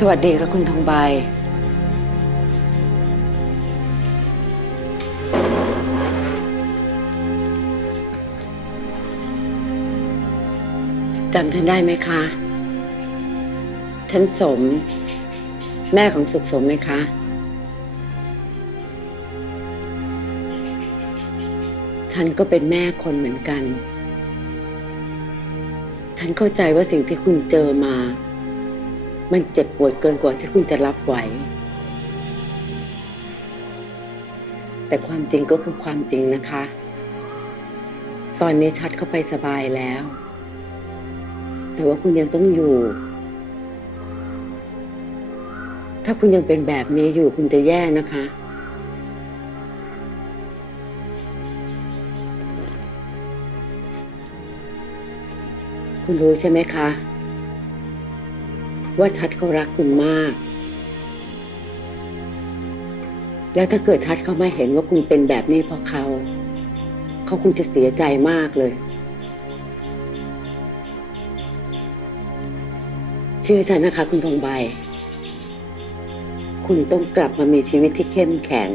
สวัสดีค่ะคุณทองใบ จำฉันได้ไหมคะ ฉันสม แม่ของสุขสมไหมคะ ฉันก็เป็นแม่คนเหมือนกัน ฉันเข้าใจว่าสิ่งที่คุณเจอมา มันเจ็บปวดเกินกว่าที่คุณจะรับไหว แต่ความจริงก็คือความจริงนะคะ ตอนนี้ชัดเข้าไปสบายแล้ว แต่ว่าคุณยังต้องอยู่ ถ้าคุณยังเป็นแบบนี้อยู่คุณจะแย่นะคะคุณรู้ใช่ไหมคะ ว่าชัดเขารักคุณมาก แล้วถ้าเกิดชัดเขาไม่เห็นว่าคุณเป็นแบบนี้เพราะเขา เขาคงจะเสียใจมากเลย เชื่อฉันนะคะ คุณทองใบ คุณต้องกลับมามีชีวิตที่เข้มแข็ง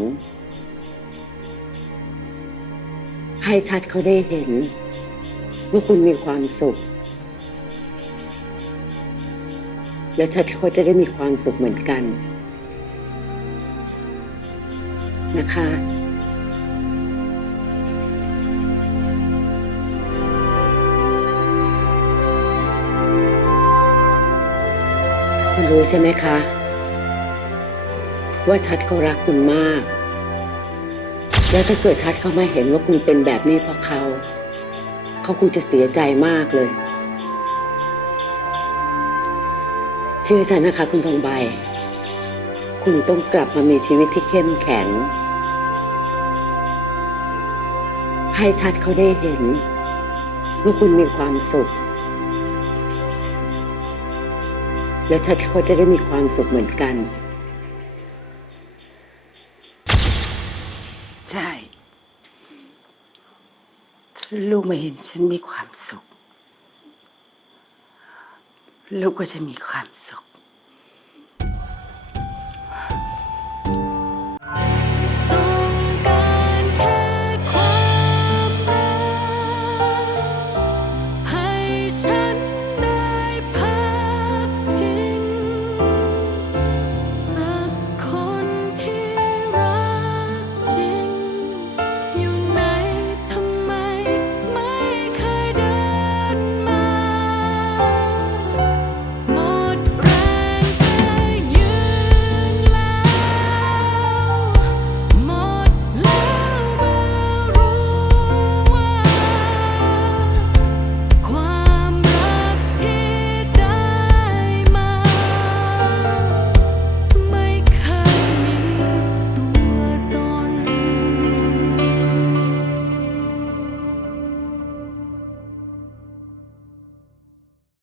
ให้ชัดเขาได้เห็นว่าคุณมีความสุข และชัดเขาจะได้มีความสุขเหมือนกัน นะคะคุณรู้ใช่ไหมคะ ว่าชัดเขารักคุณมาก แล้วถ้าเกิดชัดเขาไม่เห็นว่าคุณเป็นแบบนี้เพราะเขา เขาคงจะเสียใจมากเลย ชื่อฉันนะคะ คุณทองใบ คุณต้องกลับมามีชีวิตที่เข้มแข็ง ให้ชัดเขาได้เห็น ว่าคุณมีความสุข และชัดเขาจะได้มีความสุขเหมือนกัน ใช่ถ้าลูกมาเห็นฉันมีความสุข ลูกก็จะมีความสุข